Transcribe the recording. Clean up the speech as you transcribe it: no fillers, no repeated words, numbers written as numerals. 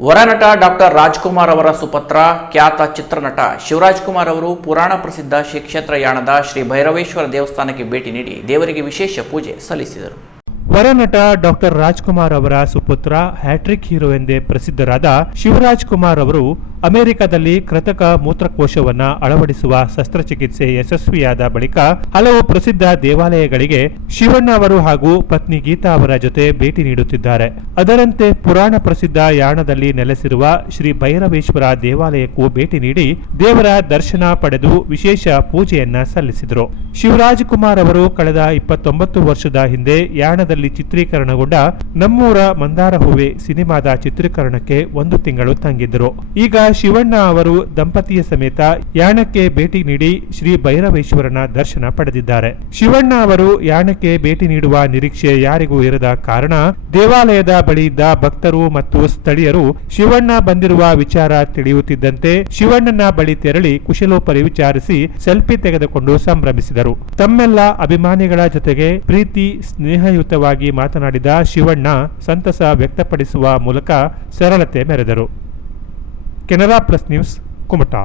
ವರನಟ doctor Rajkumar ಅವರ ಸುಪುತ್ರ ಖ್ಯಾತ ಚಿತ್ರನಟ ಶಿವರಾಜ್ಕುಮಾರ್ ಅವರು ಪುರಾಣ ಪ್ರಸಿದ್ಧ ಶ್ರೀ ಕ್ಷೇತ್ರ ಯಾಣದ ಶ್ರೀ ಭೈರವೇಶ್ವರ ದೇವಸ್ಥಾನಕ್ಕೆ ಭೇಟಿ ನೀಡಿ ದೇವರಿಗೆ ವಿಶೇಷ ಪೂಜೆ ಸಲ್ಲಿಸಿದರು. ವರನಟ ಡಾಕ್ಟರ್ ರಾಜ್ಕುಮಾರ್ ಅವರ ಸುಪುತ್ರ ಹ್ಯಾಟ್ರಿಕ್ ಹೀರೋ ಎಂದೇ ಪ್ರಸಿದ್ಧರಾದ ಶಿವರಾಜ್ಕುಮಾರ್ ಅವರು ಅಮೆರಿಕದಲ್ಲಿ ಕೃತಕ ಮೂತ್ರಕೋಶವನ್ನ ಅಳವಡಿಸುವ ಶಸ್ತ್ರಚಿಕಿತ್ಸೆ ಯಶಸ್ವಿಯಾದ ಬಳಿಕ ಹಲವು ಪ್ರಸಿದ್ಧ ದೇವಾಲಯಗಳಿಗೆ ಶಿವಣ್ಣ ಅವರು ಹಾಗೂ ಪತ್ನಿ ಗೀತಾ ಅವರ ಜೊತೆ ಭೇಟಿ ನೀಡುತ್ತಿದ್ದಾರೆ. ಅದರಂತೆ ಪುರಾಣ ಪ್ರಸಿದ್ಧ ಯಾಣದಲ್ಲಿ ನೆಲೆಸಿರುವ ಶ್ರೀ ಭೈರವೇಶ್ವರ ದೇವಾಲಯಕ್ಕೂ ಭೇಟಿ ನೀಡಿ ದೇವರ ದರ್ಶನ ಪಡೆದು ವಿಶೇಷ ಪೂಜೆಯನ್ನ ಸಲ್ಲಿಸಿದರು. ಶಿವರಾಜ್ಕುಮಾರ್ ಅವರು ಕಳೆದ 29 ವರ್ಷದ ಹಿಂದೆ ಯಾಣದಲ್ಲಿ ಚಿತ್ರೀಕರಣಗೊಂಡ ನಮ್ಮೂರ ಮಂದಾರ ಹೂವೆ ಸಿನಿಮಾದ ಚಿತ್ರೀಕರಣಕ್ಕೆ 1 ತಿಂಗಳು ತಂಗಿದ್ದರು. ಈಗ ಶಿವಣ್ಣ ಅವರು ದಂಪತಿಯ ಸಮೇತ ಯಾಣಕ್ಕೆ ಭೇಟಿ ನೀಡಿ ಶ್ರೀ ಭೈರವೇಶ್ವರನ ದರ್ಶನ ಪಡೆದಿದ್ದಾರೆ. ಶಿವಣ್ಣ ಅವರು ಯಾಣಕ್ಕೆ ಭೇಟಿ ನೀಡುವ ನಿರೀಕ್ಷೆ ಯಾರಿಗೂ ಇರದ ಕಾರಣ ದೇವಾಲಯದ ಬಳಿ ಇದ್ದ ಭಕ್ತರು ಮತ್ತು ಸ್ಥಳೀಯರು ಶಿವಣ್ಣ ಬಂದಿರುವ ವಿಚಾರ ತಿಳಿಯುತ್ತಿದ್ದಂತೆ ಶಿವಣ್ಣನ ಬಳಿ ತೆರಳಿ ಕುಶಲೋಪರಿ ವಿಚಾರಿಸಿ ಸೆಲ್ಫಿ ತೆಗೆದುಕೊಂಡು ಸಂಭ್ರಮಿಸಿದರು. ತಮ್ಮೆಲ್ಲ ಅಭಿಮಾನಿಗಳ ಜೊತೆಗೆ ಪ್ರೀತಿ ಸ್ನೇಹಯುತವಾಗಿ ಮಾತನಾಡಿದ ಶಿವಣ್ಣ ಸಂತಸ ವ್ಯಕ್ತಪಡಿಸುವ ಮೂಲಕ ಸರಳತೆ ಮೆರೆದರು. Canara plus news, Kumta.